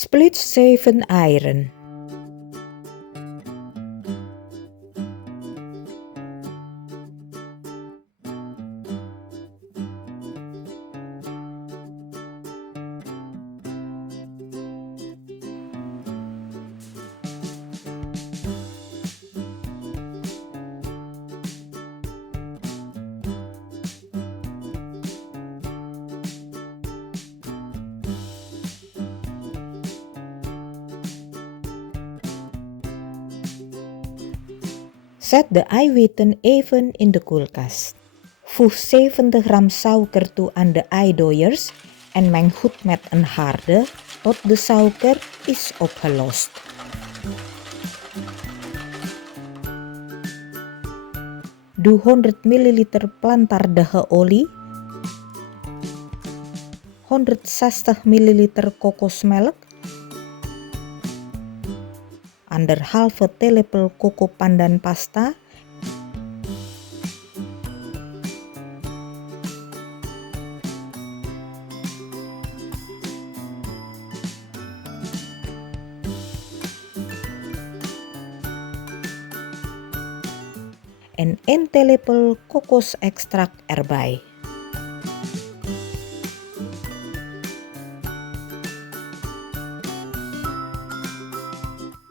Split Seven Iron. Zet de eiwitten even in de koelkast. Voeg 70 gram suiker toe aan de eidooiers en meng goed met een harde tot de suiker is opgelost. Doe 100 ml plantaardige olie, 160 ml kokosmelk, 1,5 telepel koko pandan pasta, en 1 telepel kokos ekstrak erbij.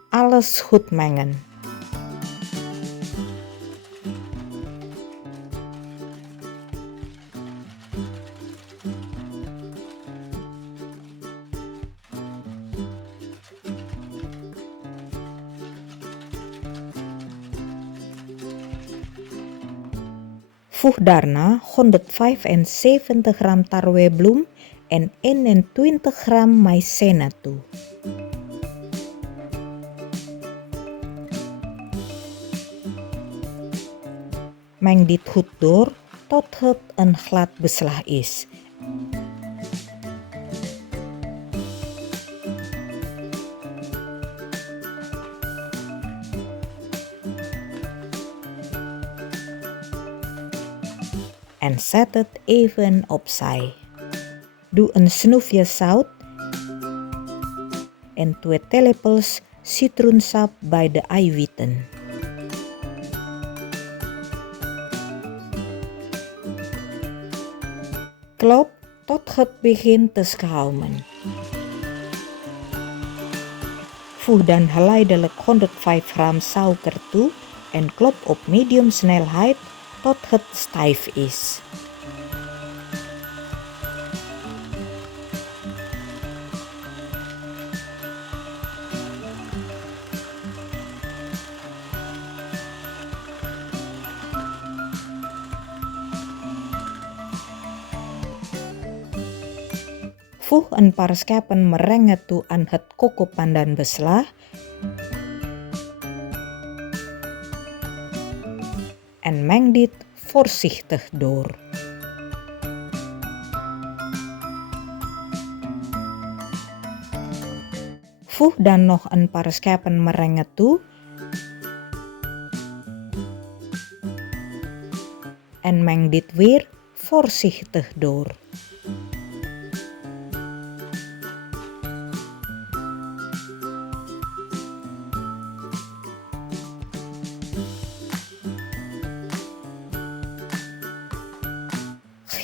Alles goed mengen. Voeg daarna 175 gram tarwebloem en 21 gram maïzena toe. Meng dit goed door tot het een glad beslag is. En zet het even opzij. Doe een snoefje zout en 2 telepels citroensap bij de eiwitten. Klop tot het begint te schuimen. Voeg dan geleidelijk 105 gram suiker toe en klop op medium snelheid tot het stijf is. Voeg een paar scheppen merengue toe aan het kokopandan beslag en meng dit voorzichtig door. Voeg dan nog een paar scheppen merengue toe en meng dit weer voorzichtig door.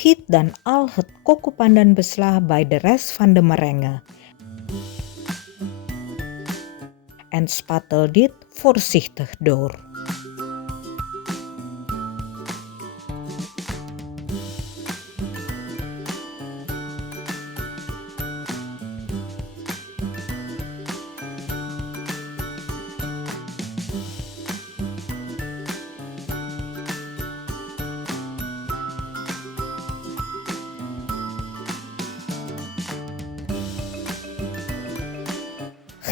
Giet dan al het kokopandan beslag bij de rest van de merengue. En spatel dit voorzichtig door.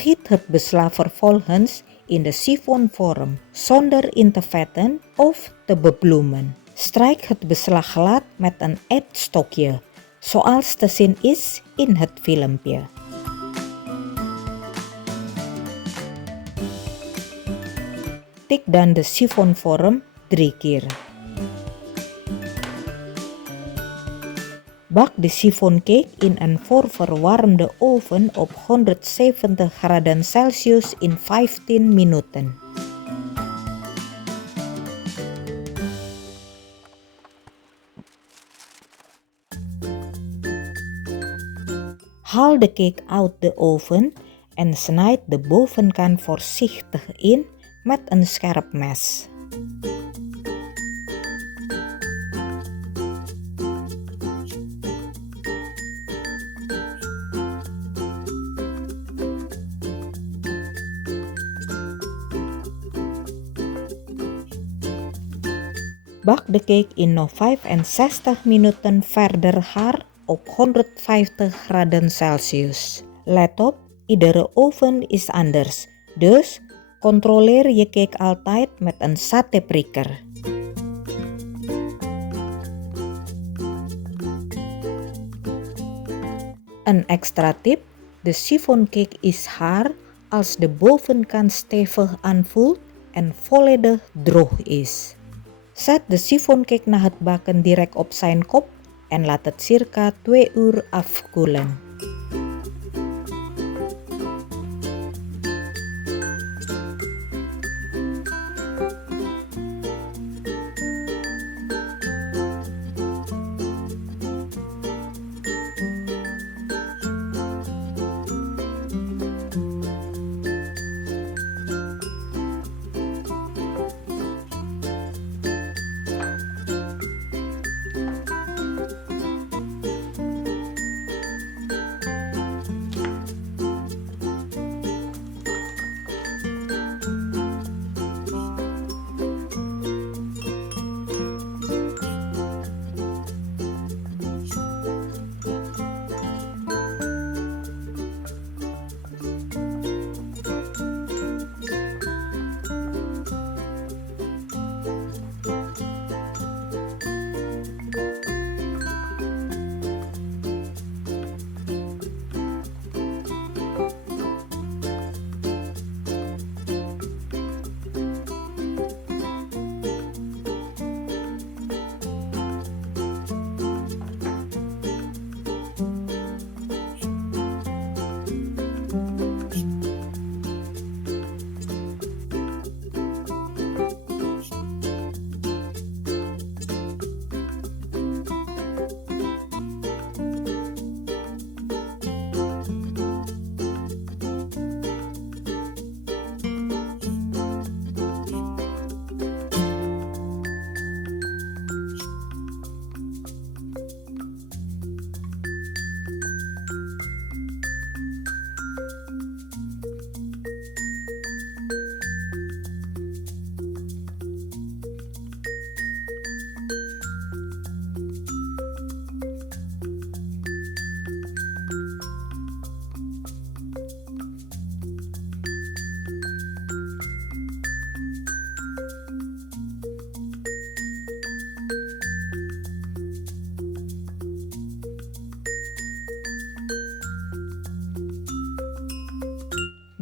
Giet het beslag vervolgens in de sifonvorm zonder in te vetten of te bebloemen. Strijk het beslag glad met een eetstokje, zoals te zien is in het filmpje. Tik dan de sifonvorm 3 keer. Bak de chiffon cake in een voorverwarmde oven op 170 graden Celsius in 15 minuten. Haal de cake uit de oven en snijd de bovenkant voorzichtig in met een scherp mes. Bak de cake in nog 65 minuten verder gaar op 150 graden Celsius. Let op, iedere oven is anders, dus controleer je cake altijd met een satéprikker. Een extra tip, de chiffoncake is gaar als de bovenkant stevig aanvoelt en volledig droog is. Zet de chiffoncake na het bakken direct op zijn kop en laat het circa 2 uur afkoelen.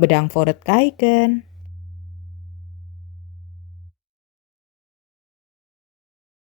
Bedankt voor het kijken.